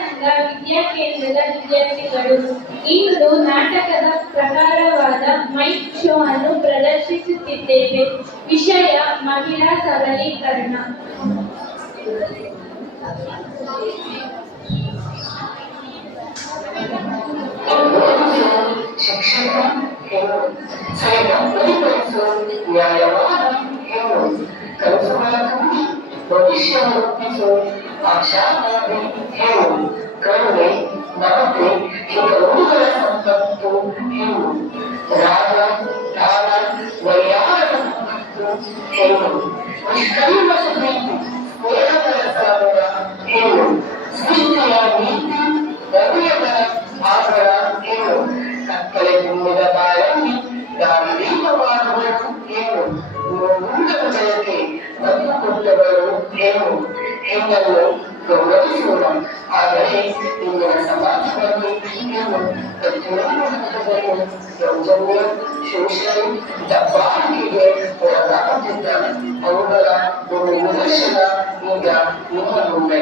ವಿವೇಕಾನಂದ ವಿದ್ಯಾಕೇಂದ್ರದ ವಿದ್ಯಾರ್ಥಿಗಳು ಇಂದು ನಾಟಕದ ಪ್ರಕಾರವಾದ mic show ಅನ್ನು ಪ್ರದರ್ಶಿಸುತ್ತಿದ್ದೇವೆ. ವಿಷಯ ಮಹಿಳಾ ಸಬಲೀಕರಣ. ಶಿಕ್ಷಣ ಹೆಣ್ಣು, ಸರಿಪಡಿಸು ನ್ಯಾಯವಾದ ಹೆಣ್ಣು, ಕನಸುಗಳ ತುಂಬಿ ಭವಿಷ್ಯ ರೂಪಿಸು ಆಶಾವಾದಿ ಹೆಣ್ಣು, ಕರುಣೆ ಮಮತೆ ಹಿತವುಗಳ ಸಂಪತ್ತು ಹೆಣ್ಣು, ರಾಗ ತಾಳ ವೈಯಾರದ ಸಂಪತ್ತು ಹೆಣ್ಣು, ನಿಷ್ಕಲ್ಮಶ ಪ್ರೀತಿ ಸ್ನೇಹಗಳ ಸಾಗರ ಹೆಣ್ಣು, ಸೃಷ್ಟಿಯ ನೀತಿ ಹೃದಯಗಳ ಆದರ ಹೆಣ್ಣು, ಕತ್ತಲೆ ತುಂಬಿದ ಬಾಳಲ್ಲಿ ದಾರಿದೀಪವಾದವರು ಹೆಣ್ಣು, ನೋವುಂಡರ ಜಯಕ್ಕೆ ಬದುಕು ಕೊಟ್ಟವರು ಹೆಣ್ಣು. ಹೆಣ್ಣನ್ನು ಗೌರವಿಸೋಣ. ಆದರೆ ಇಂದಿನ ಸಮಾಜದಲ್ಲಿ ಹೆಣ್ಣು ಪ್ರತಿಯೊಂದು ಹಂತದಲ್ಲೂ ದೌರ್ಜನ್ಯ, ಶೋಷಣೆ, ದಬ್ಬಾಳಿಕೆಗೆ ಒಳಗಾಗುತ್ತಿದ್ದಾರೆ. ಅವುಗಳ ಒಂದು ನಿದರ್ಶನ ಈಗ ನಿಮ್ಮ ಮುಂದೆ.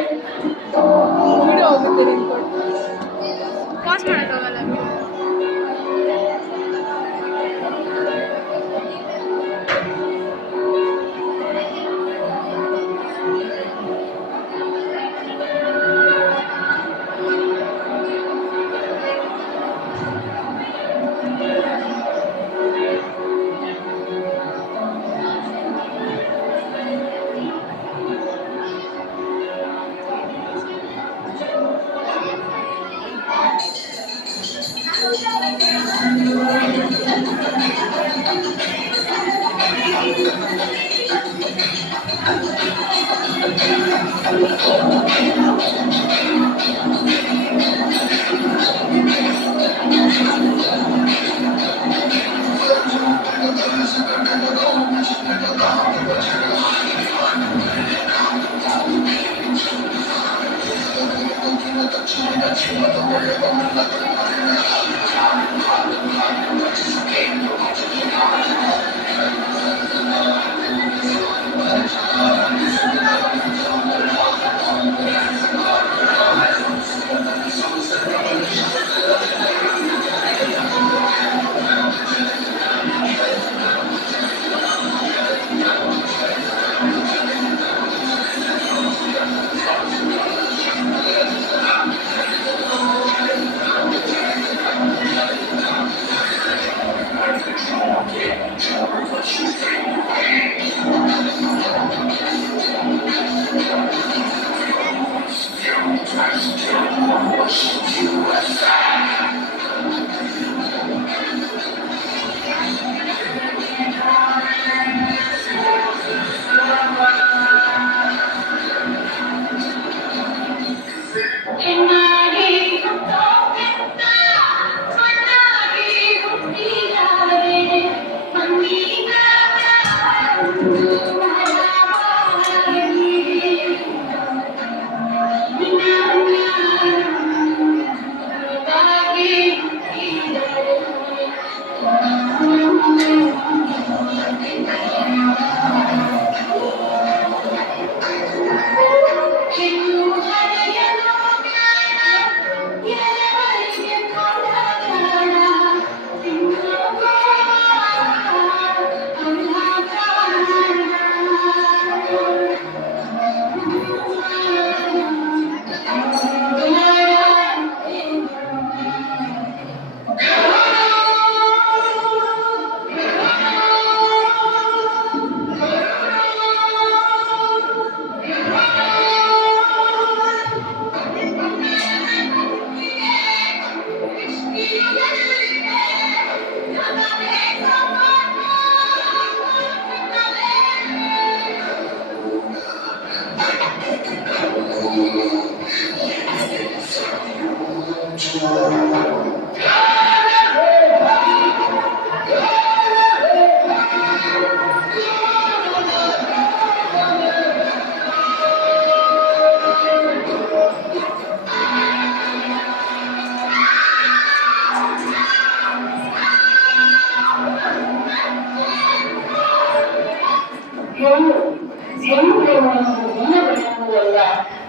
ಕರ್ಮವಲ್ಲ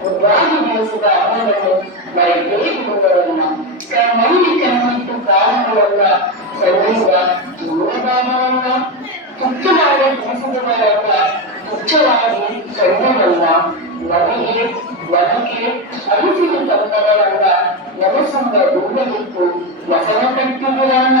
ಉದ್ವಾಗಿ ಬೆಳೆಸಿದ ಅವನನ್ನು ಮರೆತೇ ಬಿಡುವವಲ್ಲ ಕರ್ಮಲ್ಲಿ ಕಣ್ಣಿಟ್ಟು ಕಾರಣವಲ್ಲ ಕಣ್ಣಿಂದ ದೂರಭಾಗವಲ್ಲ ತುಚ್ಚವಾಗಿ ತಿಳಿಸಿದವರಲ್ಲ ತುಚ್ಛವಾಗಿ ಕಂಡವಲ್ಲ ನಮಗೆ ಅನಿಸಿದ ತಂದವರಲ್ಲ ಮನಸ್ಸಿಂದ ದೂರವಿಟ್ಟು ಮಸನ ಕಟ್ಟಿದರಲ್ಲ